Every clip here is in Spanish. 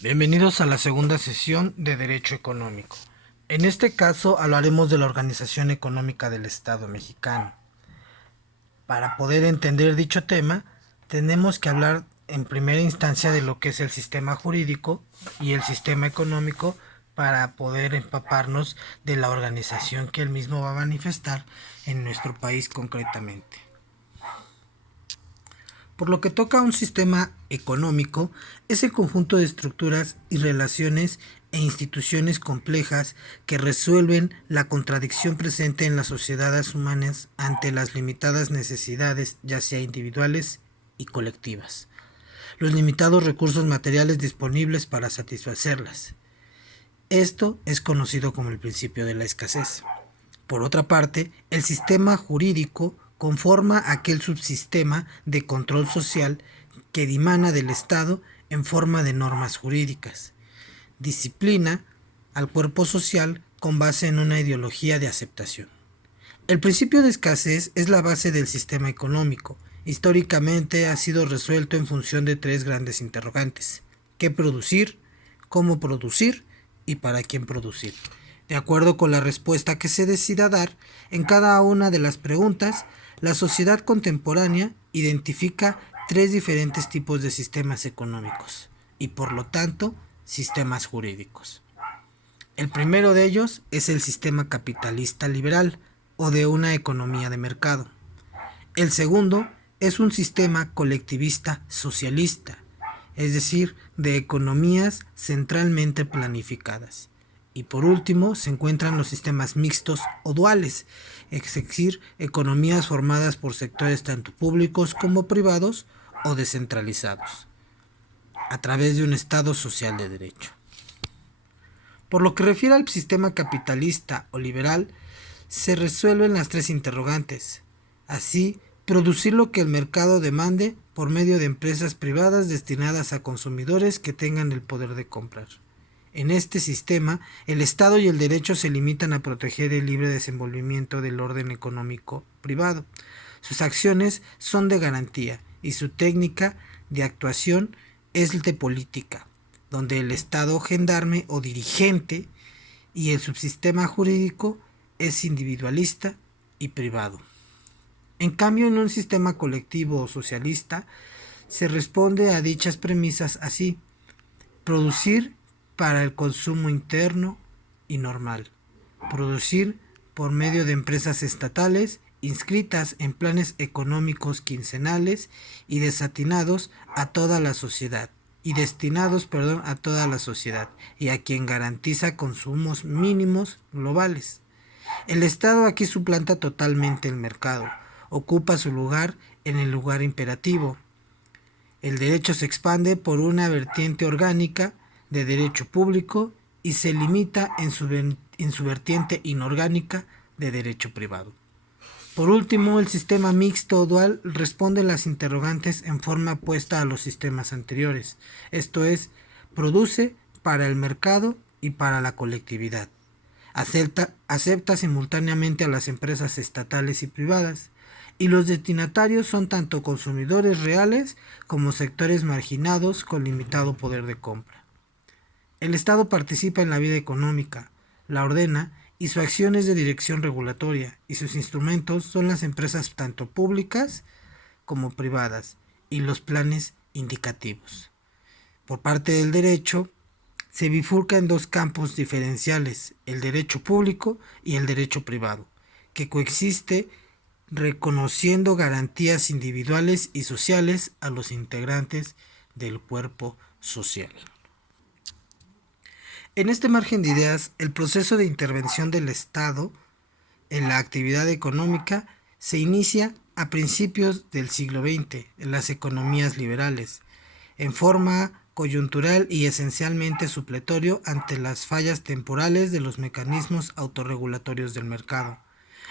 Bienvenidos a la segunda sesión de Derecho Económico. En este caso hablaremos de la Organización Económica del Estado mexicano. Para poder entender dicho tema, tenemos que hablar en primera instancia de lo que es el sistema jurídico y el sistema económico para poder empaparnos de la organización que él mismo va a manifestar en nuestro país concretamente. Por lo que toca a un sistema económico, es el conjunto de estructuras y relaciones e instituciones complejas que resuelven la contradicción presente en las sociedades humanas ante las limitadas necesidades, ya sea individuales y colectivas, los limitados recursos materiales disponibles para satisfacerlas. Esto es conocido como el principio de la escasez. Por otra parte, el sistema jurídico conforma aquel subsistema de control social que dimana del Estado en forma de normas jurídicas. Disciplina al cuerpo social con base en una ideología de aceptación. El principio de escasez es la base del sistema económico. Históricamente ha sido resuelto en función de tres grandes interrogantes: ¿qué producir?, ¿cómo producir?, y ¿para quién producir? De acuerdo con la respuesta que se decida dar en cada una de las preguntas, la sociedad contemporánea identifica tres diferentes tipos de sistemas económicos y, por lo tanto, sistemas jurídicos. El primero de ellos es el sistema capitalista liberal o de una economía de mercado. El segundo es un sistema colectivista socialista, es decir, de economías centralmente planificadas. Y por último se encuentran los sistemas mixtos o duales, es decir, economías formadas por sectores tanto públicos como privados o descentralizados, a través de un Estado social de derecho. Por lo que refiere al sistema capitalista o liberal, se resuelven las tres interrogantes. Así, producir lo que el mercado demande por medio de empresas privadas destinadas a consumidores que tengan el poder de comprar. En este sistema, el Estado y el derecho se limitan a proteger el libre desenvolvimiento del orden económico privado. Sus acciones son de garantía y su técnica de actuación es de política, donde el Estado gendarme o dirigente y el subsistema jurídico es individualista y privado. En cambio, en un sistema colectivo o socialista, se responde a dichas premisas así: producir para el consumo interno y normal, producir por medio de empresas estatales inscritas en planes económicos quincenales y desatinados a toda la sociedad, a toda la sociedad y a quien garantiza consumos mínimos globales. El Estado aquí suplanta totalmente el mercado, ocupa su lugar en el lugar imperativo. El derecho se expande por una vertiente orgánica de derecho público y se limita en su vertiente inorgánica de derecho privado. Por último, el sistema mixto o dual responde las interrogantes en forma opuesta a los sistemas anteriores, esto es, produce para el mercado y para la colectividad. Acepta simultáneamente a las empresas estatales y privadas, y los destinatarios son tanto consumidores reales como sectores marginados con limitado poder de compra. El Estado participa en la vida económica, la ordena y su acción es de dirección regulatoria, y sus instrumentos son las empresas tanto públicas como privadas y los planes indicativos. Por parte del derecho, se bifurca en dos campos diferenciales: el derecho público y el derecho privado, que coexiste reconociendo garantías individuales y sociales a los integrantes del cuerpo social. En este margen de ideas, el proceso de intervención del Estado en la actividad económica se inicia a principios del siglo XX en las economías liberales, en forma coyuntural y esencialmente supletorio ante las fallas temporales de los mecanismos autorregulatorios del mercado.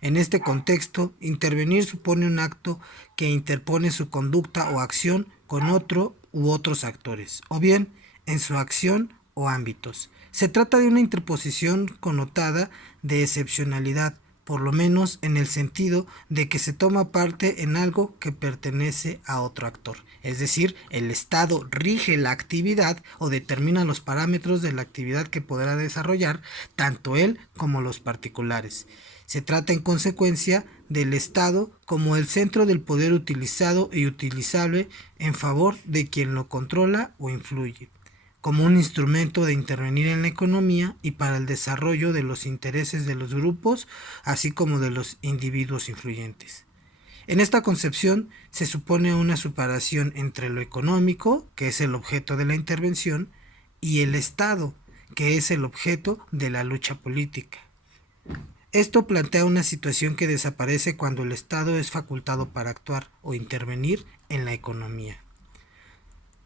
En este contexto, intervenir supone un acto que interpone su conducta o acción con otro u otros actores, o bien en su acción o ámbitos. Se trata de una interposición connotada de excepcionalidad, por lo menos en el sentido de que se toma parte en algo que pertenece a otro actor. Es decir, el Estado rige la actividad o determina los parámetros de la actividad que podrá desarrollar tanto él como los particulares. Se trata en consecuencia del Estado como el centro del poder utilizado y utilizable en favor de quien lo controla o influye, como un instrumento de intervenir en la economía y para el desarrollo de los intereses de los grupos, así como de los individuos influyentes. En esta concepción se supone una separación entre lo económico, que es el objeto de la intervención, y el Estado, que es el objeto de la lucha política. Esto plantea una situación que desaparece cuando el Estado es facultado para actuar o intervenir en la economía,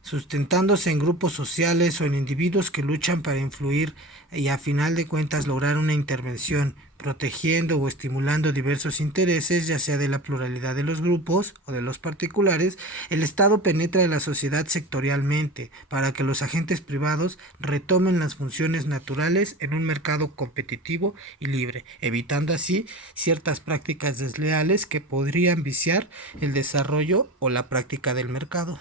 sustentándose en grupos sociales o en individuos que luchan para influir y a final de cuentas lograr una intervención, protegiendo o estimulando diversos intereses, ya sea de la pluralidad de los grupos o de los particulares. El Estado penetra en la sociedad sectorialmente para que los agentes privados retomen las funciones naturales en un mercado competitivo y libre, evitando así ciertas prácticas desleales que podrían viciar el desarrollo o la práctica del mercado.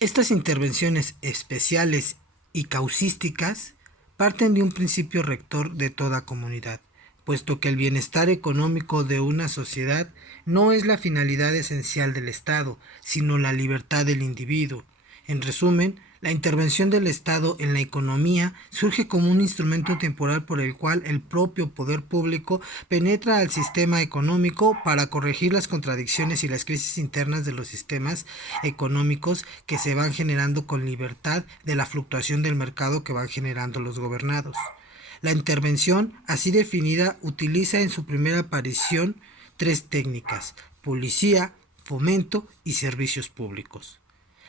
Estas intervenciones especiales y causísticas parten de un principio rector de toda comunidad, puesto que el bienestar económico de una sociedad no es la finalidad esencial del Estado, sino la libertad del individuo. En resumen, la intervención del Estado en la economía surge como un instrumento temporal por el cual el propio poder público penetra al sistema económico para corregir las contradicciones y las crisis internas de los sistemas económicos que se van generando con libertad de la fluctuación del mercado que van generando los gobernados. La intervención, así definida, utiliza en su primera aparición tres técnicas: policía, fomento y servicios públicos.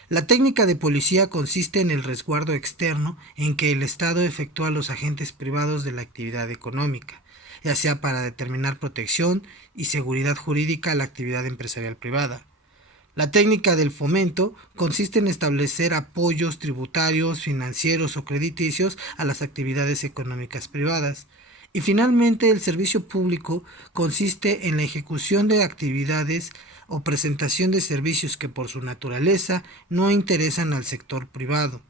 La técnica de policía consiste en el resguardo externo en que el Estado efectúa a los agentes privados de la actividad económica, ya sea para determinar protección y seguridad jurídica a la actividad empresarial privada. La técnica del fomento consiste en establecer apoyos tributarios, financieros o crediticios a las actividades económicas privadas. Y finalmente, el servicio público consiste en la ejecución de actividades o presentación de servicios que por su naturaleza no interesan al sector privado,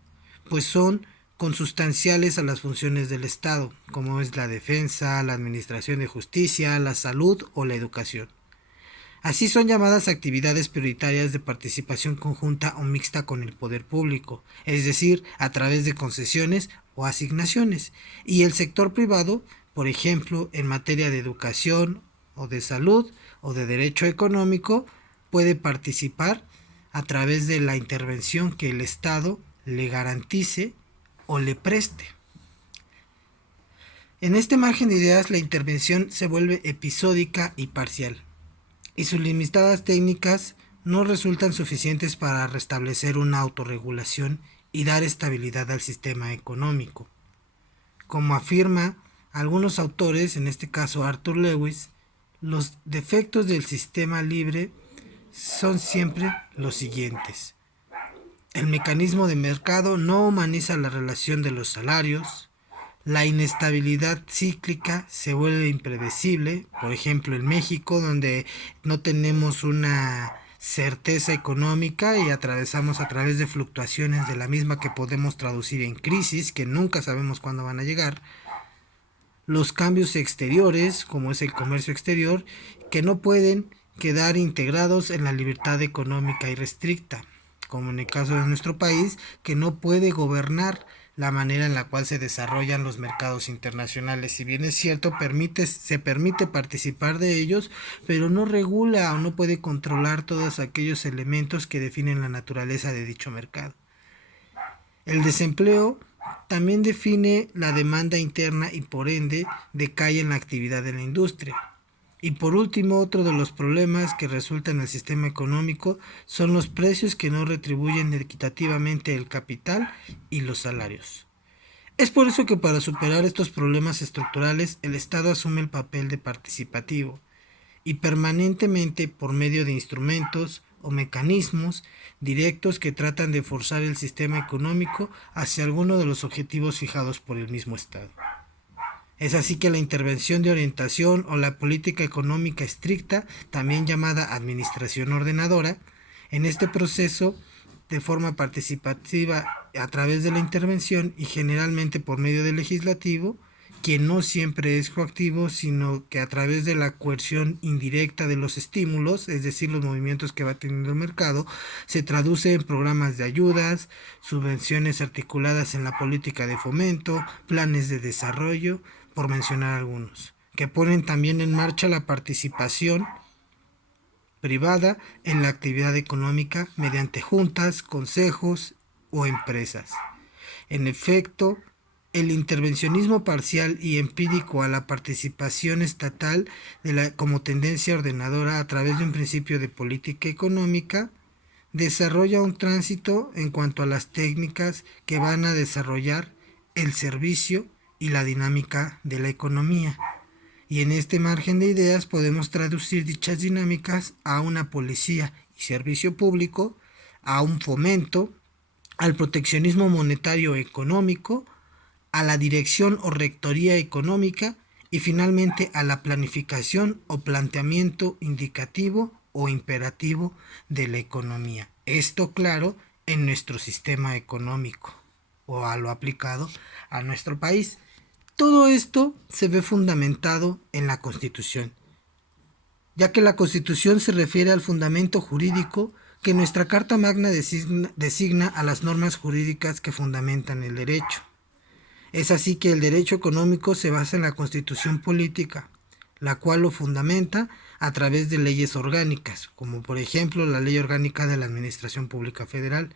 pues son consustanciales a las funciones del Estado, como es la defensa, la administración de justicia, la salud o la educación. Así son llamadas actividades prioritarias de participación conjunta o mixta con el poder público, es decir, a través de concesiones o asignaciones, y el sector privado, por ejemplo, en materia de educación o de salud o de derecho económico, puede participar a través de la intervención que el Estado le garantice o le preste. En este margen de ideas, la intervención se vuelve episódica y parcial, y sus limitadas técnicas no resultan suficientes para restablecer una autorregulación y dar estabilidad al sistema económico. Como afirma algunos autores, en este caso Arthur Lewis, los defectos del sistema libre son siempre los siguientes: el mecanismo de mercado no humaniza la relación de los salarios, la inestabilidad cíclica se vuelve impredecible, por ejemplo en México, donde no tenemos una certeza económica y atravesamos a través de fluctuaciones de la misma que podemos traducir en crisis, que nunca sabemos cuándo van a llegar. Los cambios exteriores, como es el comercio exterior, que no pueden quedar integrados en la libertad económica irrestricta, como en el caso de nuestro país, que no puede gobernar la manera en la cual se desarrollan los mercados internacionales. Si bien es cierto, se permite participar de ellos, pero no regula o no puede controlar todos aquellos elementos que definen la naturaleza de dicho mercado. El desempleo también define la demanda interna y por ende decae en la actividad de la industria. Y por último, otro de los problemas que resulta en el sistema económico son los precios que no retribuyen equitativamente el capital y los salarios. Es por eso que para superar estos problemas estructurales el Estado asume el papel de participativo y permanentemente por medio de instrumentos o mecanismos directos que tratan de forzar el sistema económico hacia alguno de los objetivos fijados por el mismo Estado. Es así que la intervención de orientación o la política económica estricta, también llamada administración ordenadora, en este proceso de forma participativa a través de la intervención y generalmente por medio del legislativo, quien no siempre es coactivo, sino que a través de la coerción indirecta de los estímulos, es decir, los movimientos que va teniendo el mercado, se traduce en programas de ayudas, subvenciones articuladas en la política de fomento, planes de desarrollo, por mencionar algunos, que ponen también en marcha la participación privada en la actividad económica mediante juntas, consejos o empresas. En efecto, el intervencionismo parcial y empírico a la participación estatal como tendencia ordenadora a través de un principio de política económica desarrolla un tránsito en cuanto a las técnicas que van a desarrollar el servicio y la dinámica de la economía. Y en este margen de ideas podemos traducir dichas dinámicas a una policía y servicio público, a un fomento, al proteccionismo monetario económico, a la dirección o rectoría económica y finalmente a la planificación o planteamiento indicativo o imperativo de la economía. Esto, claro, en nuestro sistema económico o a lo aplicado a nuestro país. Todo esto se ve fundamentado en la Constitución, ya que la Constitución se refiere al fundamento jurídico que nuestra Carta Magna designa a las normas jurídicas que fundamentan el derecho. Es así que el derecho económico se basa en la Constitución política, la cual lo fundamenta a través de leyes orgánicas, como por ejemplo la Ley Orgánica de la Administración Pública Federal,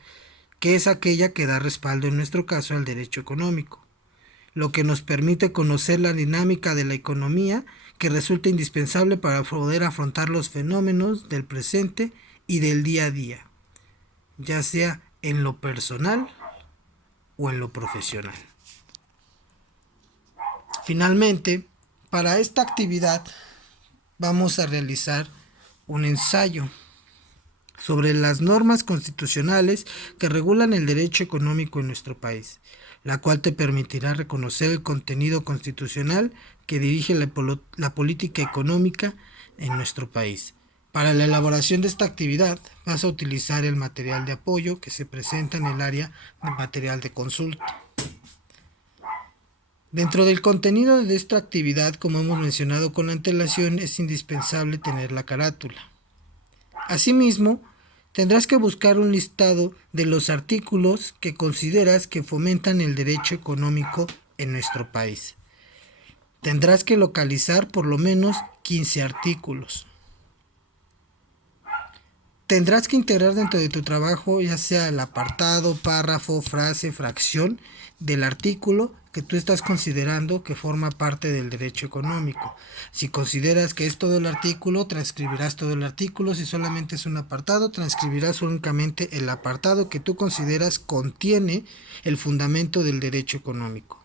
que es aquella que da respaldo en nuestro caso al derecho económico, lo que nos permite conocer la dinámica de la economía que resulta indispensable para poder afrontar los fenómenos del presente y del día a día, ya sea en lo personal o en lo profesional. Finalmente, para esta actividad vamos a realizar un ensayo sobre las normas constitucionales que regulan el derecho económico en nuestro país, la cual te permitirá reconocer el contenido constitucional que dirige la política económica en nuestro país. Para la elaboración de esta actividad vas a utilizar el material de apoyo que se presenta en el área de material de consulta. Dentro del contenido de esta actividad, como hemos mencionado con antelación, es indispensable tener la carátula. Asimismo, tendrás que buscar un listado de los artículos que consideras que fomentan el derecho económico en nuestro país. Tendrás que localizar por lo menos 15 artículos. Tendrás que integrar dentro de tu trabajo ya sea el apartado, párrafo, frase, fracción del artículo que tú estás considerando que forma parte del derecho económico. Si consideras que es todo el artículo, transcribirás todo el artículo. Si solamente es un apartado, transcribirás únicamente el apartado que tú consideras contiene el fundamento del derecho económico.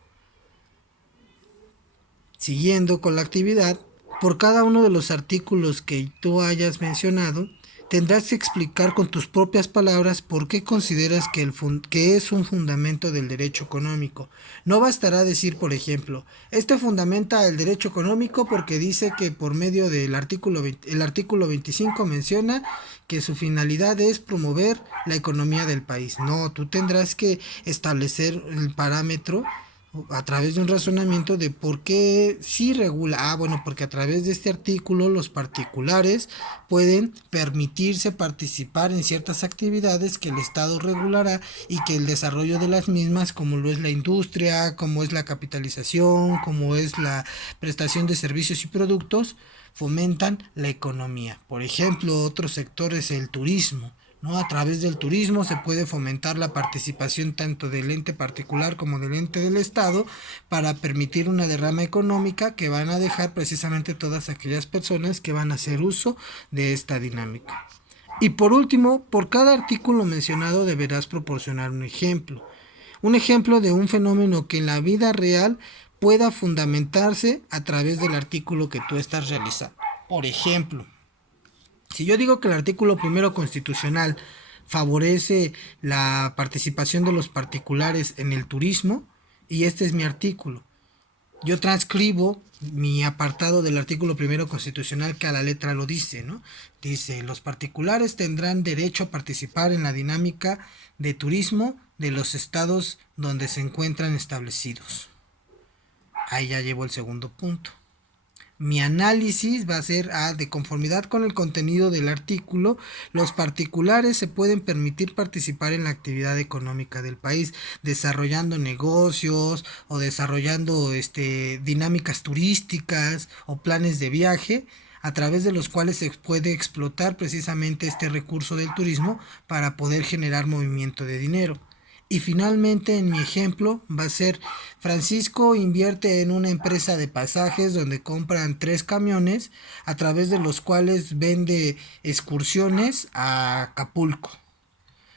Siguiendo con la actividad, por cada uno de los artículos que tú hayas mencionado, tendrás que explicar con tus propias palabras por qué consideras que es un fundamento del derecho económico. No bastará decir, por ejemplo, este fundamenta el derecho económico porque dice que por medio del artículo 25 menciona que su finalidad es promover la economía del país. No, tú tendrás que establecer el parámetro a través de un razonamiento de por qué sí regula. Porque a través de este artículo los particulares pueden permitirse participar en ciertas actividades que el Estado regulará y que el desarrollo de las mismas, como lo es la industria, como es la capitalización, como es la prestación de servicios y productos, fomentan la economía. Por ejemplo, otro sector es el turismo, ¿no? A través del turismo se puede fomentar la participación tanto del ente particular como del ente del Estado para permitir una derrama económica que van a dejar precisamente todas aquellas personas que van a hacer uso de esta dinámica. Y por último, por cada artículo mencionado deberás proporcionar un ejemplo de un fenómeno que en la vida real pueda fundamentarse a través del artículo que tú estás realizando. Por ejemplo, si yo digo que el artículo primero constitucional favorece la participación de los particulares en el turismo, y este es mi artículo, yo transcribo mi apartado del artículo primero constitucional que a la letra lo dice, ¿no? Dice, los particulares tendrán derecho a participar en la dinámica de turismo de los estados donde se encuentran establecidos. Ahí ya llevo el segundo punto. Mi análisis va a ser de conformidad con el contenido del artículo, los particulares se pueden permitir participar en la actividad económica del país, desarrollando negocios o desarrollando dinámicas turísticas o planes de viaje a través de los cuales se puede explotar precisamente este recurso del turismo para poder generar movimiento de dinero. Y finalmente, en mi ejemplo, va a ser Francisco invierte en una empresa de pasajes donde compran 3 camiones a través de los cuales vende excursiones a Acapulco.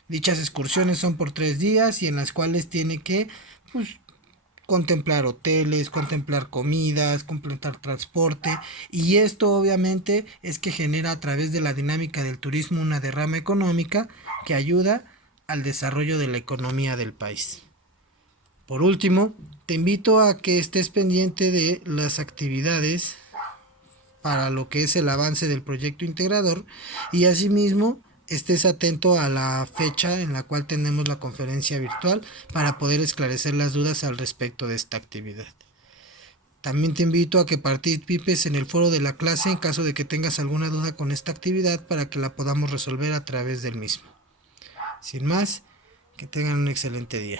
Dichas excursiones son por 3 días y en las cuales tiene que pues, contemplar hoteles, contemplar comidas, contemplar transporte, y esto obviamente es que genera a través de la dinámica del turismo una derrama económica que ayuda al desarrollo de la economía del país. Por último, te invito a que estés pendiente de las actividades para lo que es el avance del proyecto integrador y asimismo estés atento a la fecha en la cual tenemos la conferencia virtual para poder esclarecer las dudas al respecto de esta actividad. También te invito a que participes en el foro de la clase en caso de que tengas alguna duda con esta actividad para que la podamos resolver a través del mismo. Sin más, que tengan un excelente día.